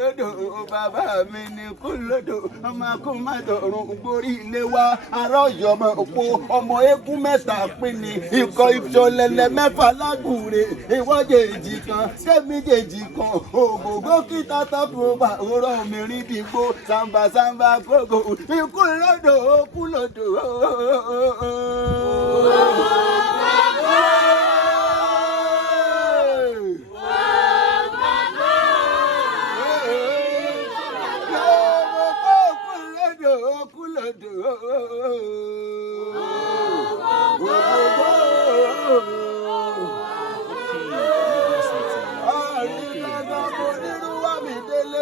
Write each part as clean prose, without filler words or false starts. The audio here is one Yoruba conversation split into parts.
lódò bàbá mi ní kú lódò ọmọ akún má dọ̀rùn gbórí ilé wa ará Ọ̀yọ́ ọmọ òpó ọmọ eégún mẹ́ta pín ní ikọ̀ ìṣọ̀lẹ̀lẹ̀ mẹ́fà lágùnrè ìwọ́jèjì kan kẹ́míjèjì kan ògògó kíta tọ́kùn bá òrọ̀ mìíràn dìgbò sàmbà gbogbo ikú lódò kú lódò.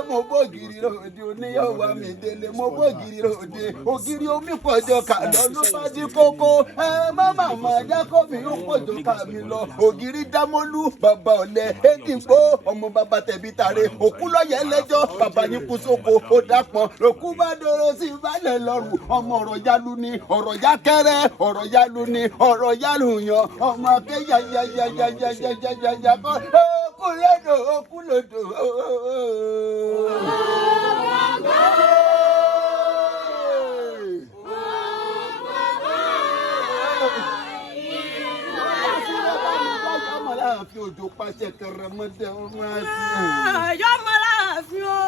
Mo bógiri ròde oníyàwó mi délé mo bógiri ròde ògiri omi pọ̀jọ kà lọ ló bá jí kókó ẹ má màmá jákọ́ mi ó pọ̀jọ kà mí lọ ògiri dámọ́lú bàbá ọ̀lẹ́ èdìgbò ọmọ bàbá tẹ̀bí tare òkú lọ́yẹ̀ lẹ́jọ́ bàbá yín kú sóko ó dápọn lòkú bá dòrò sí ìbálẹ̀ lọ́rùn ọmọ ọ̀rọ̀ yálù ni ọ̀rọ̀ yá kẹ́rẹ́ ọ̀rọ̀ yálù ni ọ̀rọ̀ yálù yan ọmọ akẹ́ yáyáyáyáyáyáyá kọ́ okú lódò. Fi òjò pàṣẹ kẹrẹmọdé ọmọ àti. Ọ̀yọ́ Mọ́láàfin o.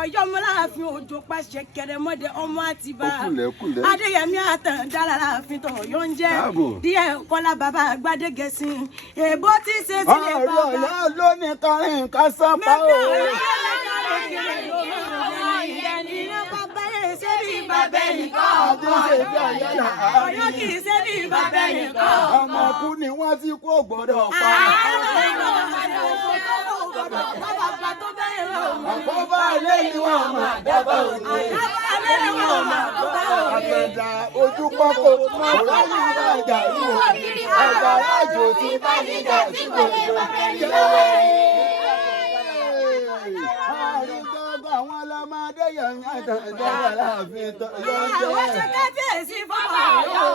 Ọ̀yọ́ Mọ́láàfin òjò pàṣẹ kẹrẹmọdé ọmọ Àtìbà. Adéyẹmí Àtàndára láàfin tó Ọ̀yọ́ ń jẹ́. Díẹ̀ Kọ́lá bàbá Gbádégẹṣin. Èbó tí ṣe sílẹ̀ bàbá. Ọ̀rọ̀ Ọ̀yọ́ ló ní kárin nǹkan sápá o. Ọ̀yọ́ kì í ṣe bí bàbá ẹnìkan. Ọmọ kú ni wọ́n ti kó gbọ́dọ̀ pa. Àkóbá ilé ni wọ́n máa dábàá òde. Àpẹ̀dà ojú pọ́kó ọ̀rọ̀ yìí bá jà yìí. Àgbàrá àjò ti bá níjà sí gbogbo. Àwọn ọlọ́mọdé yẹn ń dára láàfin tó yọ jẹ́. Àwọn ṣe kábíyèsí fọ́pọ̀ Ọ̀yọ́.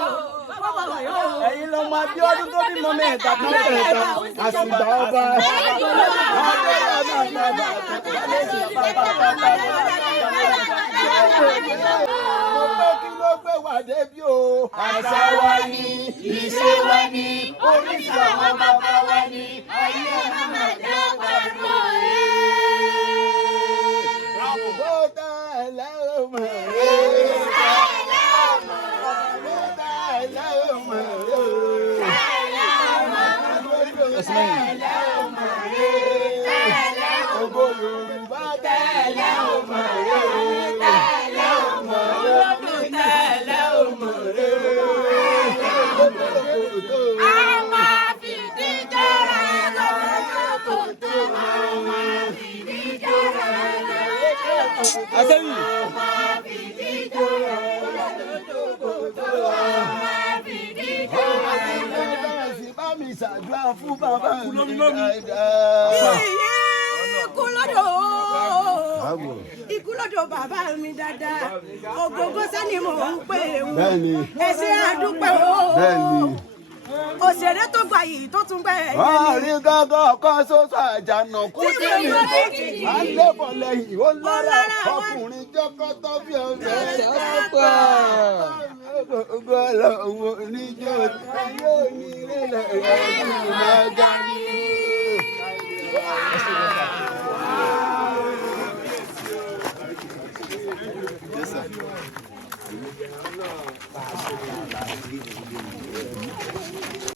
Ẹ̀yin ló máa bí ọdún tó bímọ mẹ́ta kan tẹ̀ta àsìgbà ọba. Mo pé kí ló gbé wà débi o. Àṣà wa ni, ìṣe wa ni, oríṣi àwọn bàbá wa ni, ayé ẹ̀ máa dá pẹ̀lú Ògo Yorùbá tẹ̀lé ọmọ rẹ̀ tẹ̀lé ọmọ rẹ̀ tẹ̀lé ọmọ rẹ̀. Àwọn àfìdíjọ́ra lọ́kọ̀ọ́kọ̀ àwọn àfìdíjọ́ra lọ́kọ̀ọ́kọ̀ àwọn àfìdíjọ́ra ṣàdúrà fún bàbá mi dáadáa. Ikú lọ́dọ̀ ikú lọ́dọ̀ bàbá mi dáadáa. Ògógó sẹ́ni mò ń pè wọ́n. Ẹ ṣé àdúpẹ́ o. Òṣèré tó gbà yìí tó tún gbẹ̀ yẹn ni. Rí gángan kan ṣoṣo àjànà kú sí mi. À ń lébọ̀ lẹ́yìn ó lára ọkùnrin jọ́kọ́tọ́ bí ọ̀rẹ́ sápá. Gbogbo ọlọ́run oníjó yóò ní ilé ẹ̀rọ ìgbìmọ̀ ọ̀gá.